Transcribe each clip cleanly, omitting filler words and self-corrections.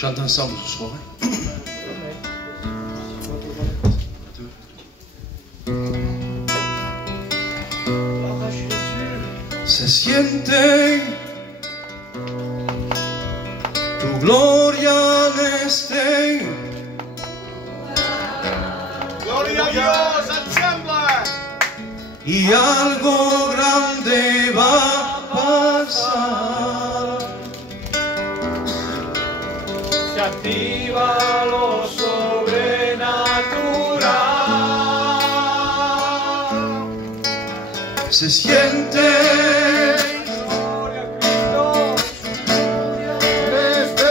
chante ensemble ce soir. Se siente tu gloria en este. Gloria a Dios, ensemble. Y algo grande va a pasar. Se activa lo sobrenatural. Se siente Gloria a Cristo. Desde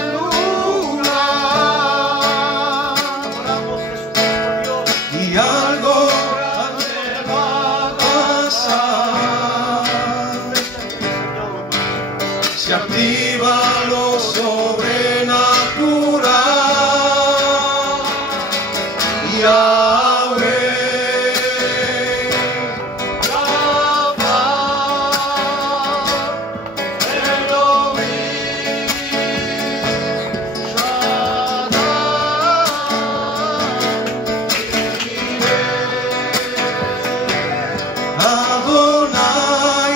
el lugar. Oramos, Jesucristo Dios. y algo grande va a pasar. Se activa lo sobrenatural. Yahweh, Adonai,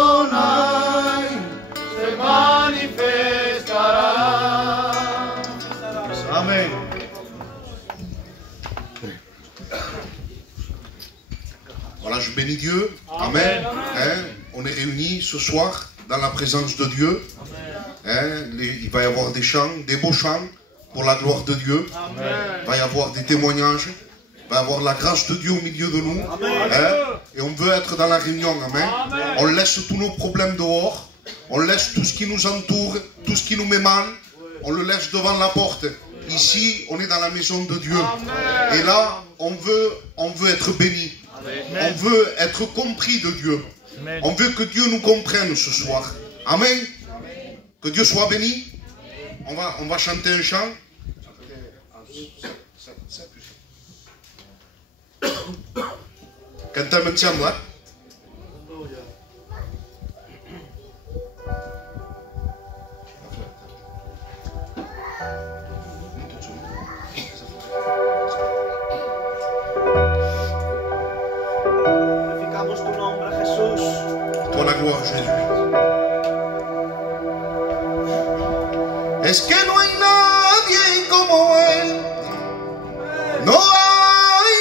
Adonai, Se manifestará. Amén. Voilà, je bénis Dieu. Amen. Hein, on est réunis ce soir dans la présence de Dieu. Hein, il va y avoir des chants, des beaux chants pour la gloire de Dieu. Il va y avoir des témoignages. Il va y avoir la grâce de Dieu au milieu de nous. Hein, et on veut être dans la réunion. Amen. On laisse tous nos problèmes dehors. On laisse tout ce qui nous entoure, tout ce qui nous met mal. On le laisse devant la porte. Ici, on est dans la maison de Dieu. Et là, on veut être béni. On veut être compris de Dieu. On veut que Dieu nous comprenne ce soir. Amen. Que Dieu soit béni. On va chanter un chant. Cantăm insieme, hein? Glorificamos tu nombre, Jesús. Pour la gloire, Jésus. Es que no hay nadie como Él. No hay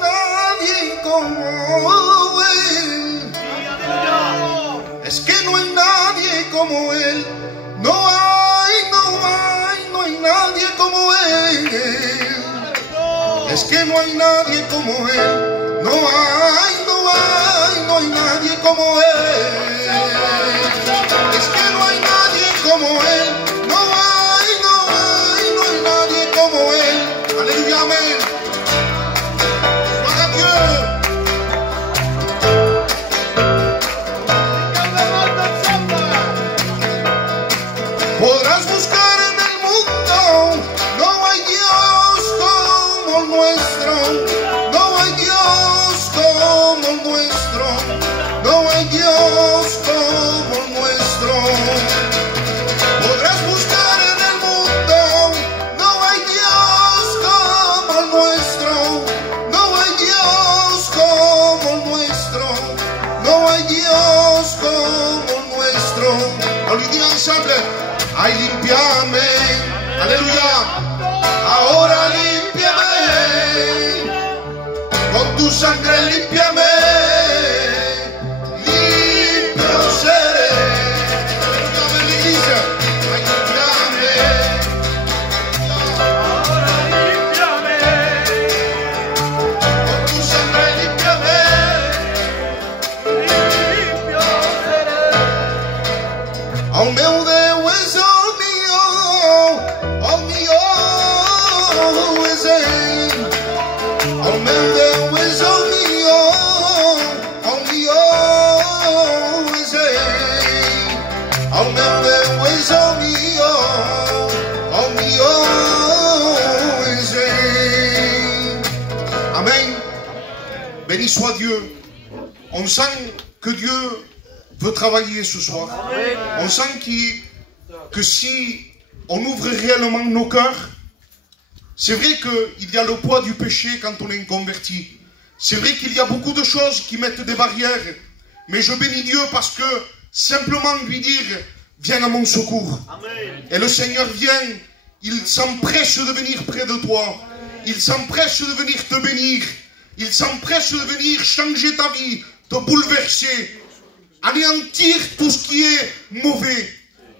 nadie como Él. Es que no hay nadie como Él. No hay nadie como Él. Es que no hay nadie como Él. No hay nadie como Él. Es que no hay nadie como Él. No hay nadie como Él. Aleluya, amén. Gloria a Dios. Podrás buscar en el mundo, no hay Dios como el nuestro. No hay Dios como el nuestro. No hay Dios como el nuestro. Béni soit Dieu. On sent que Dieu veut travailler ce soir. On sent que si on ouvre réellement nos cœurs, c'est vrai qu'il y a le poids du péché quand on est converti. C'est vrai qu'il y a beaucoup de choses qui mettent des barrières. Mais je bénis Dieu parce que simplement lui dire, viens à mon secours. Amen. Et le Seigneur vient, il s'empresse de venir près de toi. Il s'empresse de venir te bénir. Il s'empresse de venir changer ta vie, te bouleverser, anéantir tout ce qui est mauvais.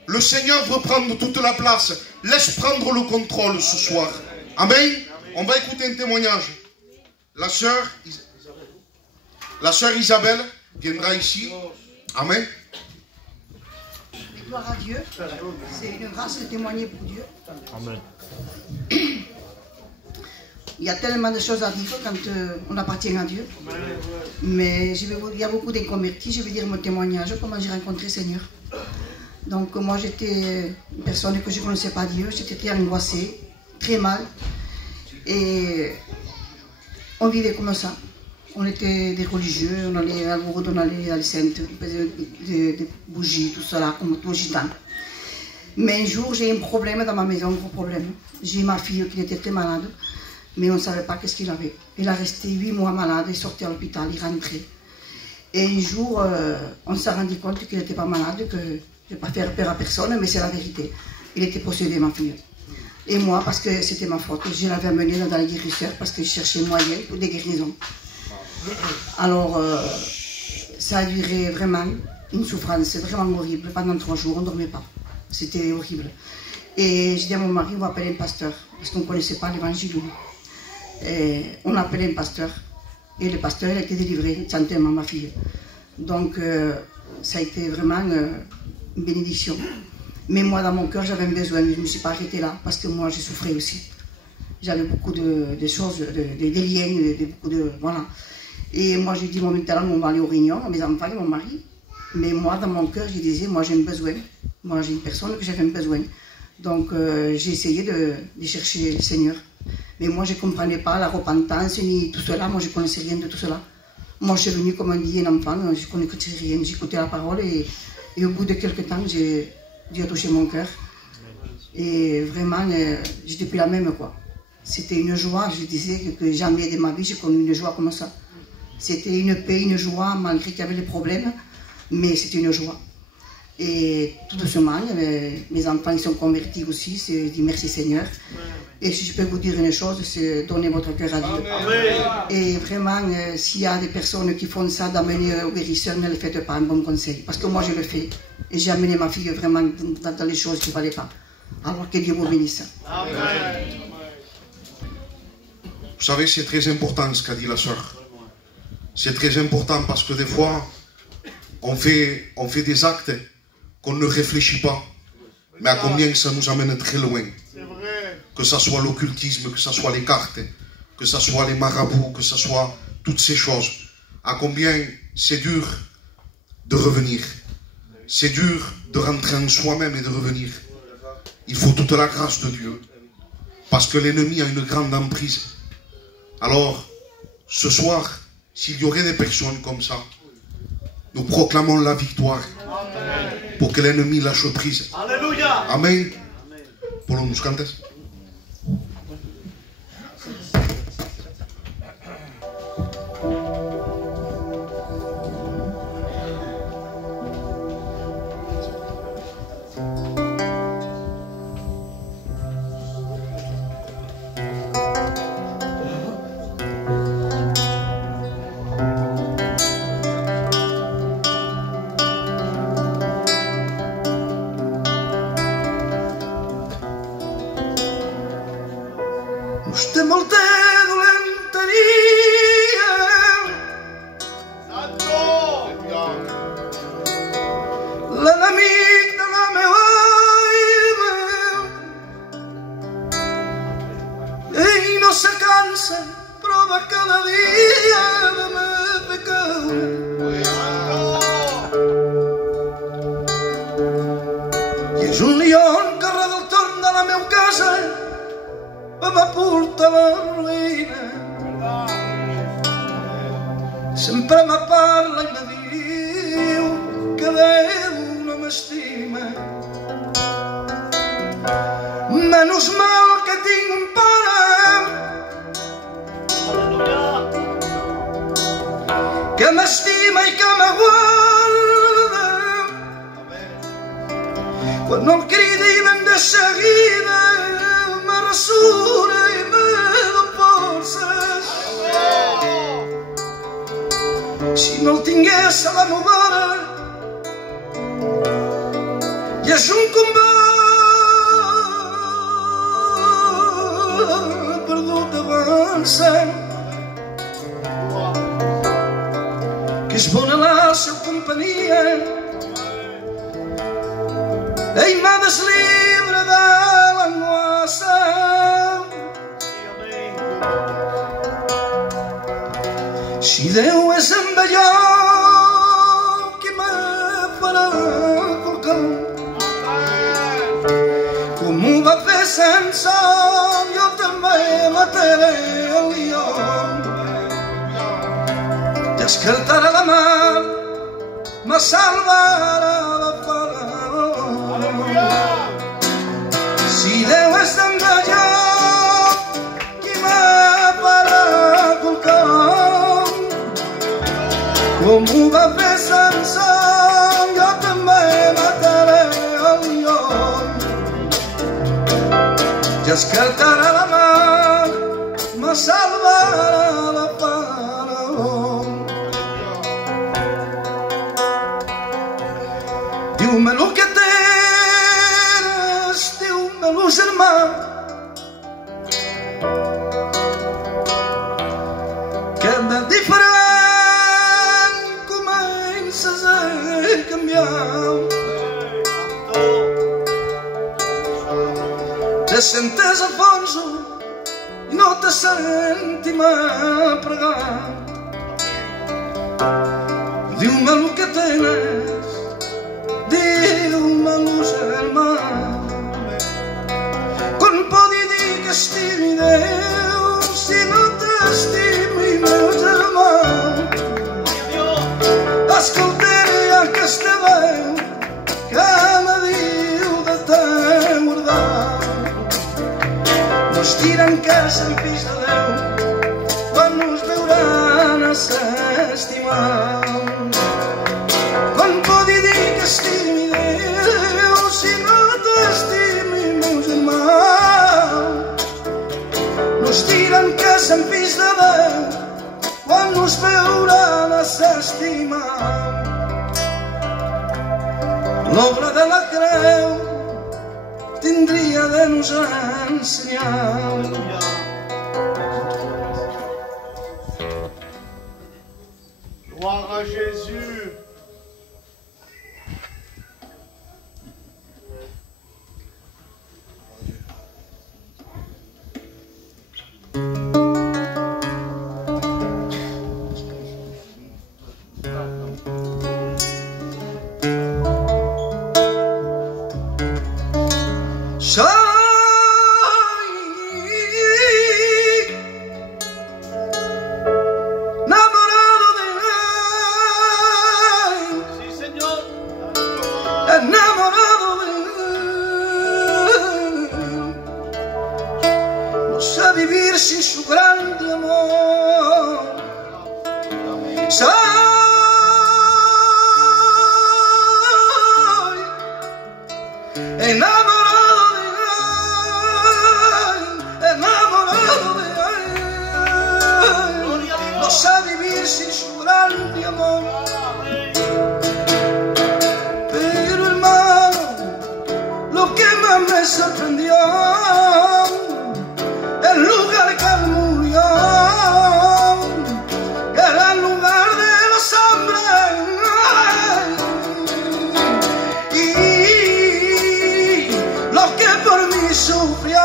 Le Seigneur veut prendre toute la place. Laisse prendre le contrôle ce soir. Amen. On va écouter un témoignage. La sœur Isabelle viendra ici. Amen. Gloire à Dieu. C'est une grâce de témoigner pour Dieu. Amen. Il y a tellement de choses à dire quand on appartient à Dieu. Mais il y a beaucoup d'inconvertis. Je vais dire mon témoignage, comment j'ai rencontré le Seigneur. Donc moi j'étais une personne que je ne connaissais pas Dieu. J'étais très angoissée, très mal. Et on vivait comme ça. On était des religieux, on allait à Lourdes, on allait à les Saintes, on faisait des bougies, tout cela, comme tout gitan. Mais un jour, j'ai eu un problème dans ma maison, un gros problème. J'ai ma fille qui était très malade, mais on ne savait pas qu'est-ce qu'il avait. Il a resté 8 mois malade, il sortait à l'hôpital, il rentrait. Et un jour, on s'est rendu compte qu'il n'était pas malade, que je ne vais pas faire peur à personne, mais c'est la vérité. Il était possédé, ma fille. Et moi, parce que c'était ma faute, je l'avais amené dans les guérisseurs parce que je cherchais moyen pour des guérisons. Alors, ça a duré vraiment une souffrance vraiment horrible. Pendant 3 jours, on ne dormait pas. C'était horrible. Et j'ai dit à mon mari, on va appeler un pasteur, parce qu'on ne connaissait pas l'évangile. On a appelé un pasteur, et le pasteur a été délivré, santement, ma fille. Donc, ça a été vraiment une bénédiction. Mais moi, dans mon cœur, j'avais un besoin, je ne me suis pas arrêtée là, parce que moi, j'ai souffert aussi. J'avais beaucoup de choses, des liens, beaucoup de... Voilà. Et moi, j'ai dit, maintenant, on va aller aux réunions, à mes enfants et mon mari. Mais moi, dans mon cœur, je disais, moi, j'ai un besoin. Moi, j'ai une personne que j'avais un besoin. Donc, j'ai essayé de chercher le Seigneur. Mais moi, je ne comprenais pas la repentance, ni tout cela. Moi, je ne connaissais rien de tout cela. Moi, je suis venue, comme on dit, un enfant, je ne connaissais rien. J'écoutais la parole et au bout de quelques temps, Dieu a touché mon cœur. Et vraiment, j'étais plus la même, quoi. C'était une joie, je disais que jamais de ma vie, j'ai connu une joie comme ça. C'était une paix, une joie, malgré qu'il y avait des problèmes, mais c'était une joie. Et tout doucement, mes enfants ils sont convertis aussi, je dis merci Seigneur. Et si je peux vous dire une chose, c'est donner votre cœur à Dieu. Et vraiment, s'il y a des personnes qui font ça, d'amener au guérisseur, ne le faites pas, un bon conseil. Parce que moi je le fais. Et j'ai amené ma fille vraiment dans les choses qu'il ne fallait pas. Alors que Dieu vous bénisse. Amen. Vous savez, c'est très important ce qu'a dit la sœur. C'est très important parce que des fois, on fait des actes qu'on ne réfléchit pas. Mais à combien ça nous amène très loin. Que ce soit l'occultisme, que ce soit les cartes, que ce soit les marabouts, que ce soit toutes ces choses. À combien c'est dur de revenir. C'est dur de rentrer en soi-même et de revenir. Il faut toute la grâce de Dieu. Parce que l'ennemi a une grande emprise. Alors, ce soir, s'il y aurait des personnes comme ça, nous proclamons la victoire pour que l'ennemi lâche prise. Alléluia. Amen. Pour nous canter. Usted molte dolenteria, Santo. l'enemic de la meva anima, ell no se cansa, prova cada dia de me fer caure. I és un lion que arreda el torn de la meva casa, me va portar la ruïna. sempre me parla i me diu que Déu no m'estima. Menys mal que tinc un pare que m'estima i que m'aguarda. Quan no el cridi ben de seguida me ressura i me dona forces. Si no el tingués a la meva vora i és un combat perdut d'avança, que és bona la seva companyia. Ell m'ha desllibre de l'angoixa. Si Déu és amb allò, qui me farà colcar? Com ho va fer sense jo també mataré el lió. Descartarà la mar, me salvarà la faraó. Si Déu és amb allò, qui me farà colcar? Com ho va fer sense jo també mataré el lió. Descartarà la mar, me salvarà la faraó. Diu-me-lo que tens, diu-me-lo germà, que de diferent comences a canviar. Te sentes Alfonso i no te sentim a pregar. Diu-me-lo que tens, diu-me-lo germà. Com podi dir que estimi Déu si no t'estimi meu germà? Escoltaré aquesta veu que me diu de te guardar. No es tiren casa en fills de Déu quan us veuran a s'estimar. Com podi dir que estimi Déu si no t'estimi meu germà? No es tiren casa en fills de Déu quan us veuran a s'estimar. L'obra de la creu tindria de nos ensenyar. Gloire à Jésus. Vivir sin su grande amor. Soy enamorado de él, enamorado de él. No sé vivir sin su grande amor. Pero hermano, lo que más me sorprendió, el lugar que él murió, era el lugar de los hombres, y lo que por mí sufrió,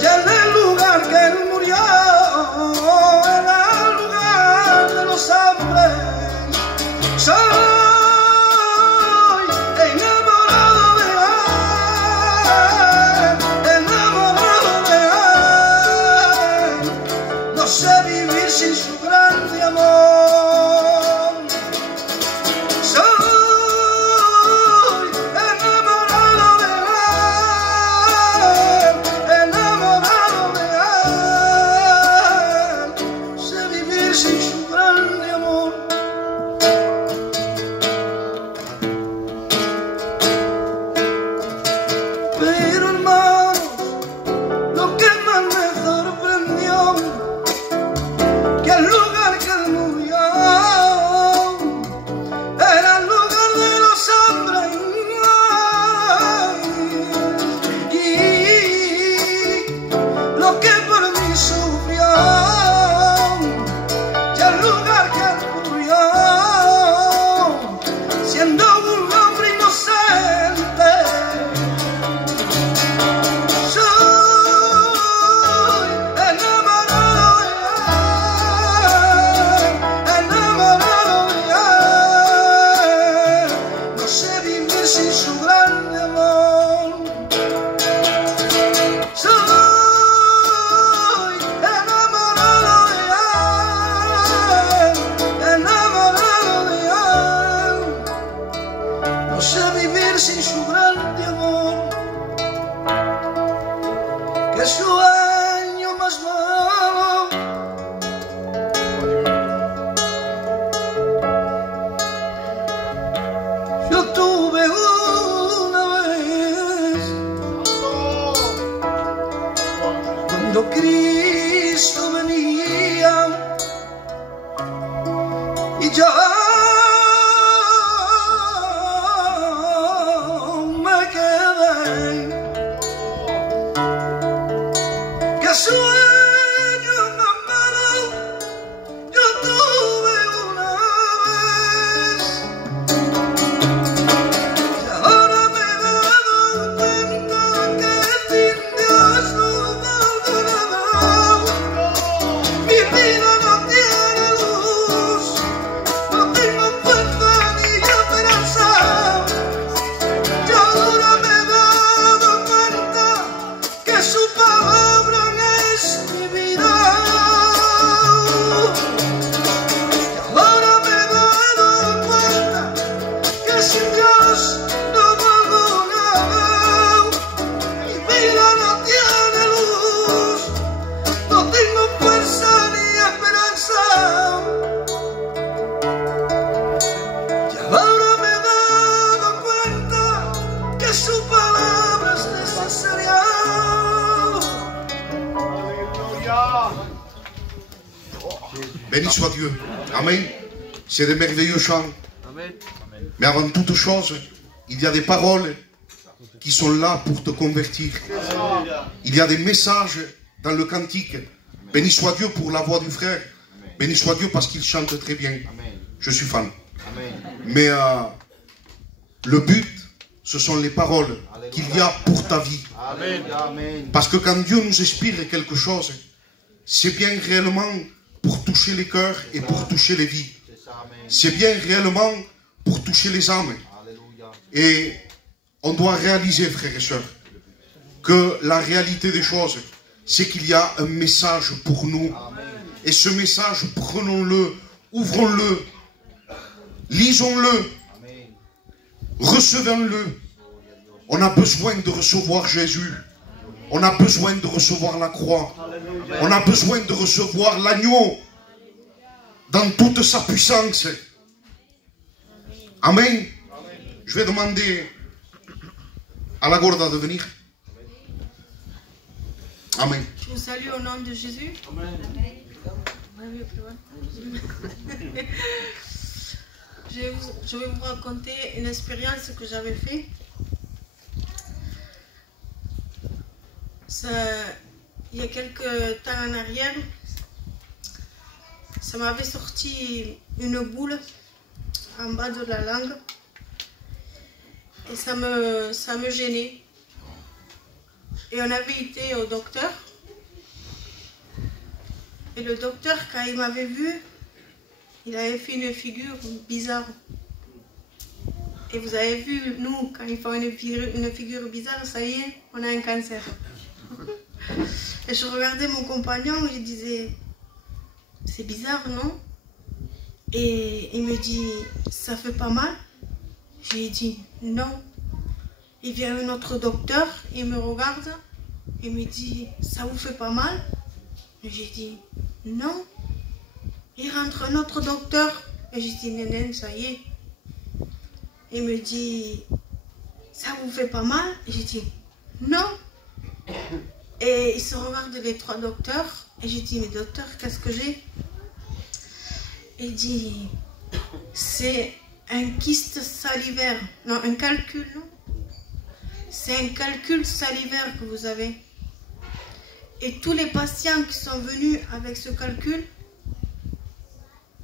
y en el lugar que él murió, era el lugar de los hombres. Cristo venía y yo me quedé. Que sueño más malo yo tuve una vez y ahora me he dado cuenta que sin Dios no valgo nada. Mi vida no tiene luz, no tengo fuerza ni esperanza. Yo ahora me he dado cuenta que su palabra es mi vida. Y ahora me he dado cuenta que sin Dios no valgo nada. Mi vida no tiene luz, no tengo fuerza ni esperanza. Y ahora me he dado cuenta que su palabra es necesaria. Béni soit Dieu. Amen. C'est des merveilleux chants. Mais avant toute chose, il y a des paroles qui sont là pour te convertir. Il y a des messages dans le cantique. Béni soit Dieu pour la voix du frère. Béni soit Dieu parce qu'il chante très bien. Je suis fan. Mais le but, ce sont les paroles qu'il y a pour ta vie. Parce que quand Dieu nous inspire quelque chose, c'est bien réellement pour toucher les cœurs et pour toucher les vies. C'est bien réellement pour toucher les âmes. Et on doit réaliser, frères et sœurs, que la réalité des choses, c'est qu'il y a un message pour nous. Et ce message, prenons-le, ouvrons-le, lisons-le, recevons-le. On a besoin de recevoir Jésus. On a besoin de recevoir la croix. On a besoin de recevoir l'agneau dans toute sa puissance. Amen. Je vais demander à la Gorda de venir. Amen. Je vous salue au nom de Jésus. Je vais vous raconter une expérience que j'avais faite. Il y a quelques temps en arrière, ça m'avait sorti une boule en bas de la langue et ça me gênait. Et on avait été au docteur et le docteur, quand il m'avait vu, il avait fait une figure bizarre. Et vous avez vu, nous, quand ils font une figure bizarre, ça y est, on a un cancer. Et je regardais mon compagnon et je disais, c'est bizarre, non? Et il me dit, ça fait pas mal? Je lui ai dit, non. Il vient un autre docteur, il me regarde, il me dit, ça vous fait pas mal? J'ai dit, non. Il rentre un autre docteur, et j'ai dit, nénène, ça y est. Il me dit, ça vous fait pas mal? J'ai dit, non. Et ils se regardent les trois docteurs, et j'ai dit, mais docteur, qu'est-ce que j'ai? Il dit, c'est un kyste salivaire. Non, un calcul, non? C'est un calcul salivaire que vous avez. Et tous les patients qui sont venus avec ce calcul,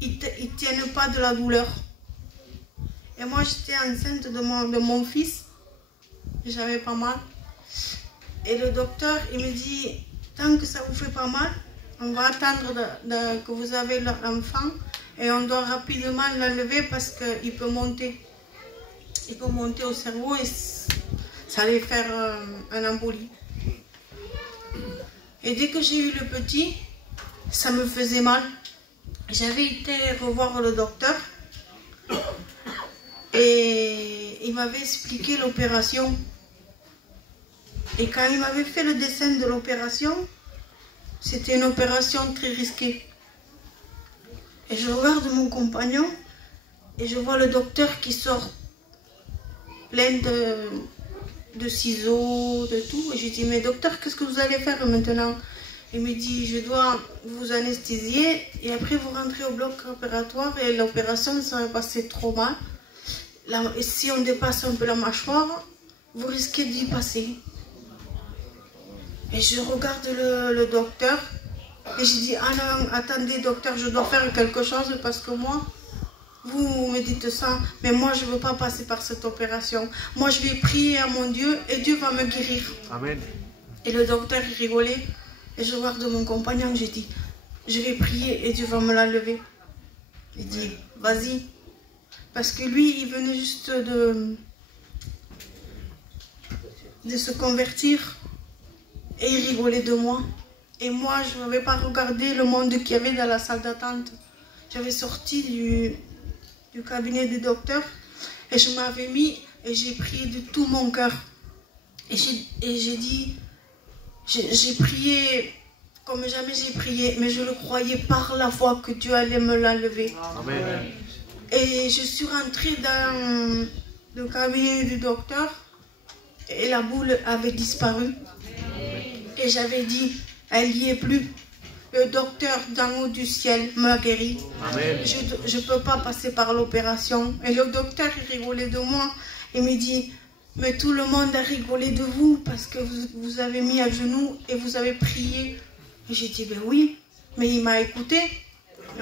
ils ne tiennent pas de la douleur. Et moi, j'étais enceinte de mon fils. J'avais pas mal. Et le docteur, il me dit, tant que ça vous fait pas mal, on va attendre que vous avez l'enfant et on doit rapidement l'enlever parce qu'il peut monter. Il peut monter au cerveau et ça allait faire un embolie. Et dès que j'ai eu le petit, ça me faisait mal. J'avais été revoir le docteur et il m'avait expliqué l'opération. Et quand il m'avait fait le dessin de l'opération, c'était une opération très risquée. Et je regarde mon compagnon et je vois le docteur qui sort plein de ciseaux, de tout. Et je dis, mais docteur, qu'est-ce que vous allez faire maintenant? Il me dit, je dois vous anesthésier et après vous rentrez au bloc opératoire et l'opération ça va passer trop mal. Là, et si on dépasse un peu la mâchoire, vous risquez d'y passer. Et je regarde le docteur et je dis, ah non, attendez docteur, je dois faire quelque chose parce que moi, vous me dites ça, mais moi je ne veux pas passer par cette opération. Moi je vais prier à mon Dieu et Dieu va me guérir. Amen. Et le docteur il rigolait. Et je regarde mon compagnon, j'ai dit, je vais prier et Dieu va me la lever. Il dit, vas-y. Parce que lui, il venait juste de se convertir. Et il rigolait de moi. Et moi, je n'avais pas regardé le monde qu'il y avait dans la salle d'attente. J'avais sorti du cabinet du docteur. Et je m'avais mis et j'ai prié de tout mon cœur. Et j'ai dit... J'ai prié comme jamais j'ai prié, mais je le croyais par la foi que Dieu allait me l'enlever. Amen. Et je suis rentrée dans le cabinet du docteur et la boule avait disparu. Et j'avais dit, elle n'y est plus. Le docteur d'en haut du ciel m'a guéri. Amen. Je ne peux pas passer par l'opération. Et le docteur il rigolait de moi. Il me dit, mais tout le monde a rigolé de vous parce que vous avez mis à genoux et vous avez prié. Et j'ai dit, ben oui, mais il m'a écouté.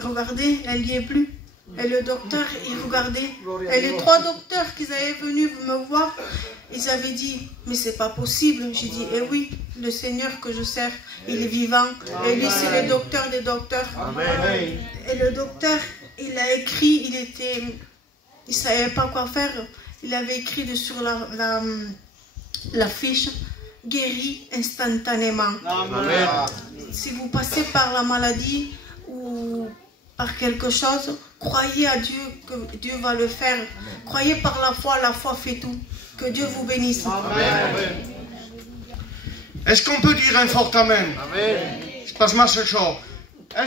Regardez, elle n'y est plus. Et le docteur, il regardait. Et les 3 docteurs qui avaient venus me voir, ils avaient dit, mais c'est pas possible. J'ai dit, eh oui, le Seigneur que je sers, il est vivant. Et lui, c'est le docteur des docteurs. Amen. Et le docteur, il a écrit, il savait pas quoi faire. Il avait écrit sur la fiche « Guéri instantanément ». Si vous passez par la maladie ou par quelque chose, croyez à Dieu que Dieu va le faire. Croyez par la foi fait tout. Que Dieu vous bénisse. Amen. Est-ce qu'on peut dire un fort Amen? Amen. Est-ce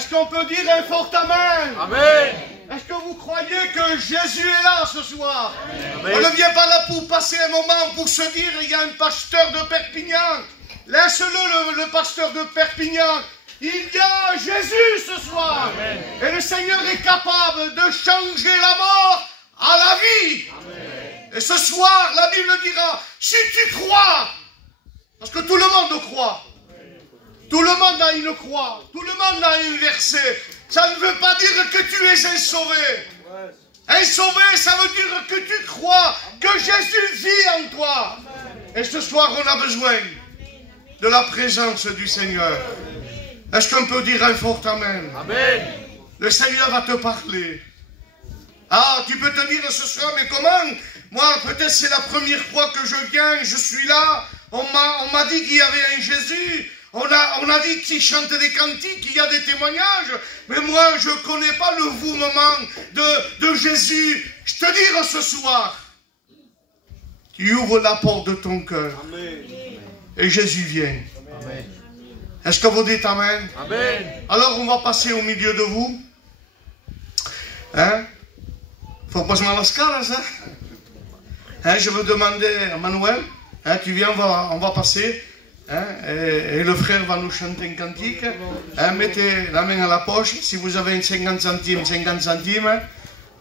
qu'on peut dire un fort Amen? Amen. Est-ce que vous croyez que Jésus est là ce soir? Amen. On ne vient pas là pour passer un moment, pour se dire, il y a un pasteur de Perpignan. Laisse-le, le pasteur de Perpignan. Il y a Jésus ce soir. Amen. Et le Seigneur est capable de changer la mort à la vie. Amen. Et ce soir, la Bible dira, si tu crois, parce que tout le monde croit. Tout le monde a une croix. Tout le monde a un verset. Ça ne veut pas dire que tu es un sauvé. Un sauvé, ça veut dire que tu crois que Jésus vit en toi. Et ce soir, on a besoin de la présence du Seigneur. Est-ce qu'on peut dire un fort Amen? Amen. Le Seigneur va te parler. Ah, tu peux te dire ce soir, mais comment? Moi, peut-être c'est la première fois que je viens, je suis là. On m'a dit qu'il y avait un Jésus. On a dit qu'il chante des cantiques, qu'il y a des témoignages, mais moi je ne connais pas le vouement de Jésus. Je te dis ce soir, tu ouvres la porte de ton cœur et Jésus vient. Est-ce que vous dites Amen? Amen. Alors on va passer au milieu de vous. Hein? Faut pas se mal las caras, hein? Hein? Je veux demander à Manuel, hein, tu viens, on va passer. Hein, et le frère va nous chanter un cantique. Hein, mettez la main à la poche. Si vous avez une 50 centimes, 50 centimes.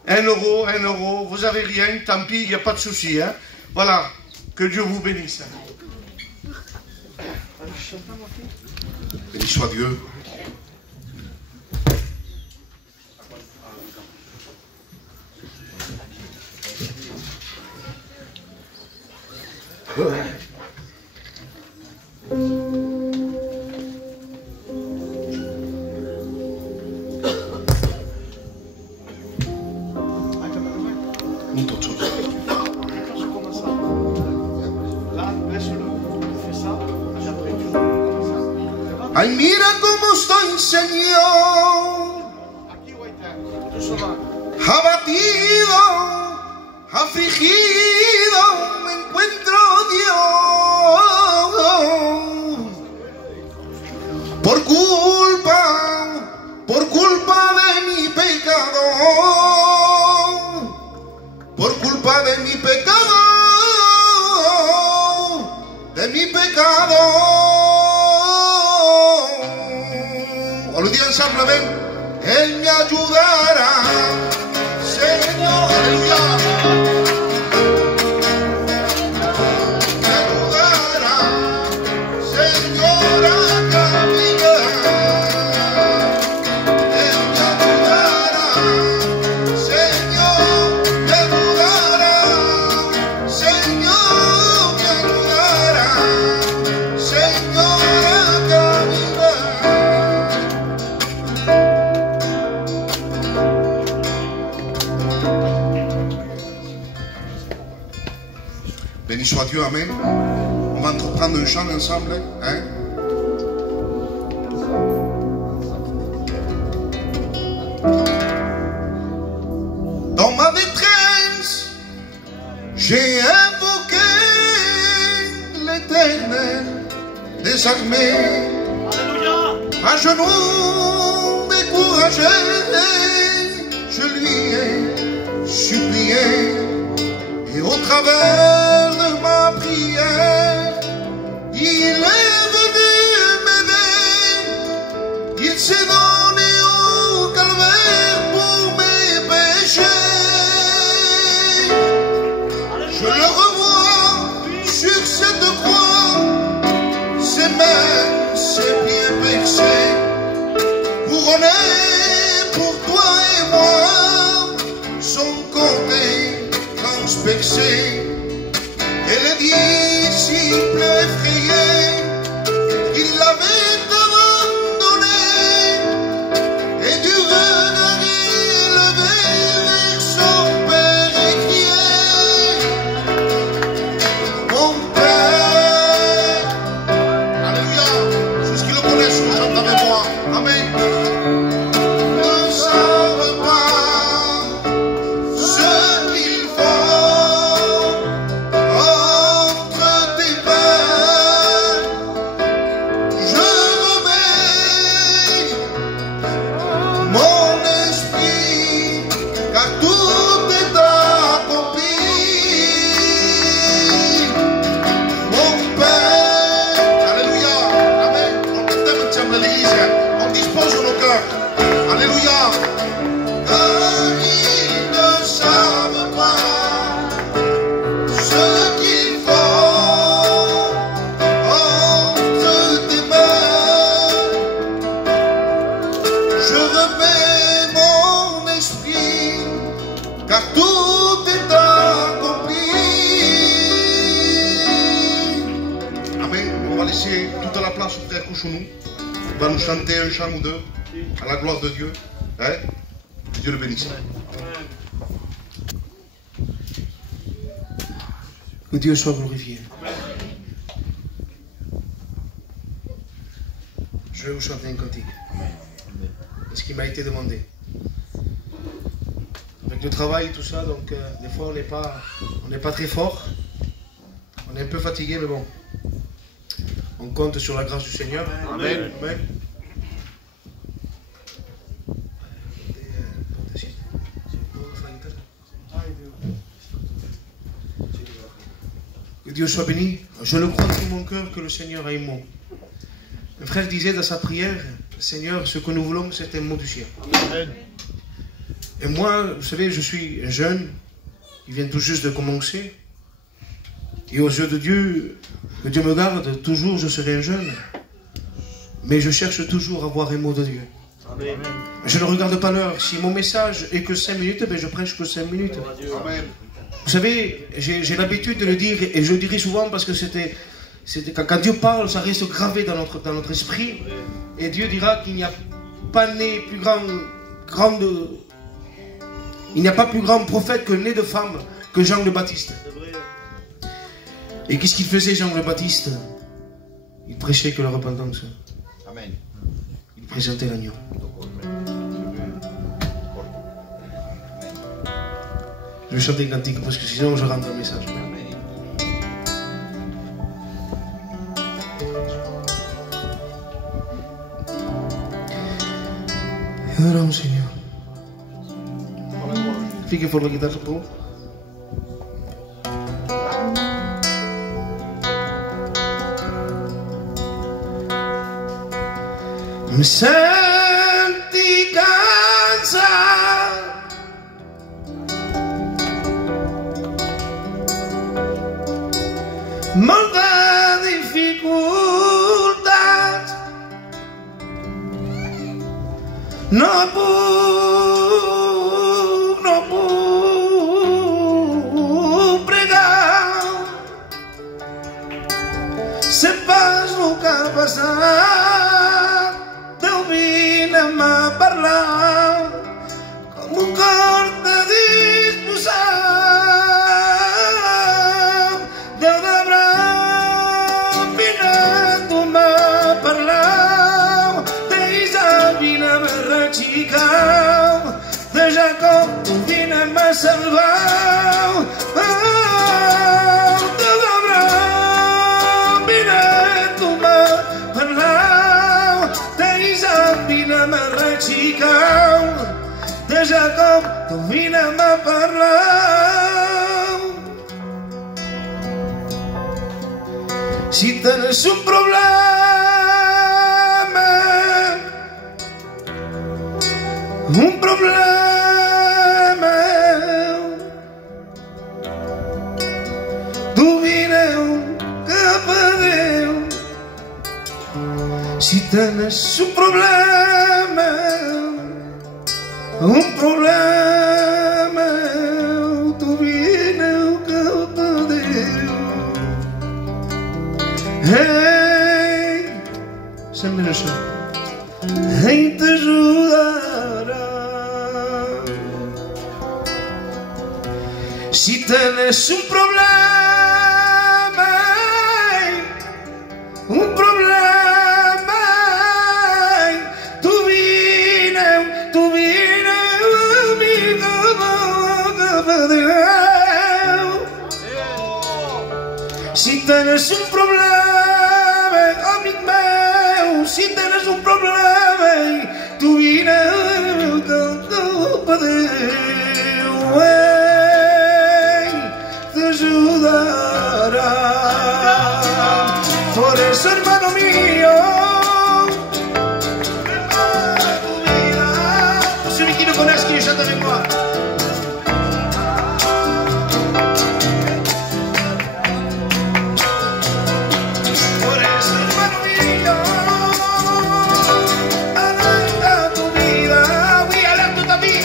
1 euro, 1 euro. Vous n'avez rien, tant pis, il n'y a pas de souci. Hein. Voilà, que Dieu vous bénisse. Béni soit Dieu. Ay, mira cómo estoy, Señor, abatido, afligido, me encuentro, Dios, por culpa de mi pecado, por culpa de mi pecado, de mi pecado. On le dit ensemble, amen. Él me ayudará, Señor, aleluya. Me ayudará, Señor, a caminar. Él me ayudará, Señor, me ayudará. Señor, me ayudará, Señor, a caminar. Béni soit Dieu, amen. On va entreprendre un chant ensemble, hein. Dans ma détresse, j'ai invoqué l'Éternel des armées. À genoux découragé, je lui ai supplié. Et au travers de ma prière, il est venu m'aider. Il s'est donné au calvaire pour mes péchés. Je le revois sur cette croix, ses mains, ses pieds percés, couronnés pour toi et moi, son côté transpercé. Et les disciples effrayés, il l'avait abandonné, et du regard élevé vers son Père écrié: mon Père, alléluia, ceux qui le connaissent, le chantent avec moi, amen. Ne savent pas ce qu'il faut entre tes mains. Je remets mon esprit, car tout est accompli. Mon Père, alléluia, amen. On t'aime ensemble l'église, on dispose nos cœurs, alléluia. Car ils ne savent pas ce qu'il faut entre tes mains. Je remets mon esprit, car tout est accompli. Amen. On va laisser toute la place au frère Kouchounou. Il va nous chanter un chant ou deux à la gloire de Dieu. Hein? Que Dieu le bénisse. Que Dieu soit glorifié. Je vais vous chanter un cantique. C'est ce qui m'a été demandé. Avec le travail et tout ça, donc des fois on n'est pas très fort. On est un peu fatigué, mais bon. On compte sur la grâce du Seigneur. Amen. Amen. Que Dieu soit béni. Je le crois de tout mon cœur que le Seigneur a un mot. Un frère disait dans sa prière: Seigneur, ce que nous voulons, c'est un mot du ciel. Amen. Et moi, vous savez, je suis un jeune qui vient tout juste de commencer. Et aux yeux de Dieu, que Dieu me garde, toujours je serai un jeune. Mais je cherche toujours à voir un mot de Dieu. Amen. Je ne regarde pas l'heure. Si mon message est que 5 minutes, ben je prêche que 5 minutes. Amen. Vous savez, j'ai l'habitude de le dire, et je le dirai souvent parce que quand Dieu parle, ça reste gravé dans notre esprit. Et Dieu dira qu'il n'y a pas né plus il n'y a pas plus grand prophète que né de femme que Jean le Baptiste. Et qu'est-ce qu'il faisait, Jean le Baptiste? Il prêchait que la repentance. Amen. Il présentait l'agneau. Je vais chanter un cantique parce que sinon je rentre un message. Adoramos, Seigneur. Fique por la guitarra, por favor. Seigneur, no puc pregar. Se pas el que ha passat, Déu vine'm a parlar, com un cor de disposat. Déu d'Abraham, vine tu m'ha parlat, d'Isaac vine'm a rexicar, de Jacob tu vine'm a salvar. Déu d'Abraham, vine tu m'ha parlat, d'Isaac vine'm a rexicar, de Jacob tu vine'm a parlar. Si tens un problema, tu vineu cap a Déu. Si tens un problema, tu vineu cap a Déu. Ell, sembla això, ell t'ajudarà. Si tens un problema, tu vineu amic cap a Déu. Si tens un problema, amic meu, si tens un problema, tu vineu cap a Déu. Ell t'ajudarà. Por eso, hermano mío, prepara tu vida. Celui qui le connaît, qui le chante avec moi. Por eso, hermano mío, adelanta tu vida. Oui, adelanta ta vie.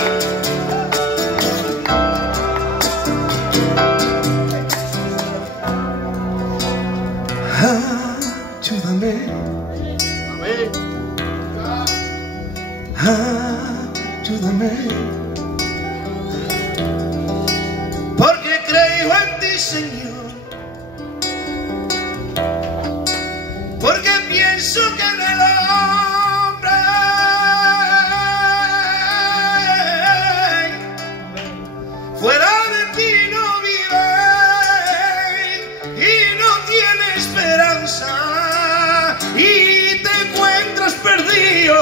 Ayúdame, ayúdame, porque creo en ti, Señor, porque pienso que en el hombre fuera de ti no vive y no tiene esperanza. Y te encuentras perdido.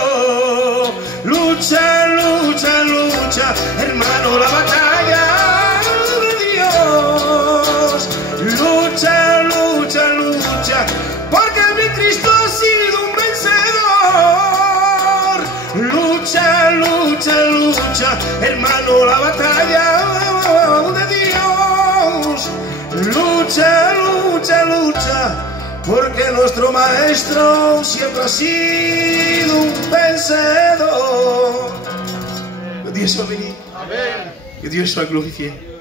Lucha, lucha, lucha, hermano, la batalla de Dios. Lucha, lucha, lucha, porque mi Cristo ha sido un vencedor. Lucha, lucha, lucha, hermano, la batalla de Dios. Lucha, lucha, lucha, porque nuestro Maestro siempre ha sido un vencedor. Que Dieu soit béni. Amen. Que Dieu soit glorifié.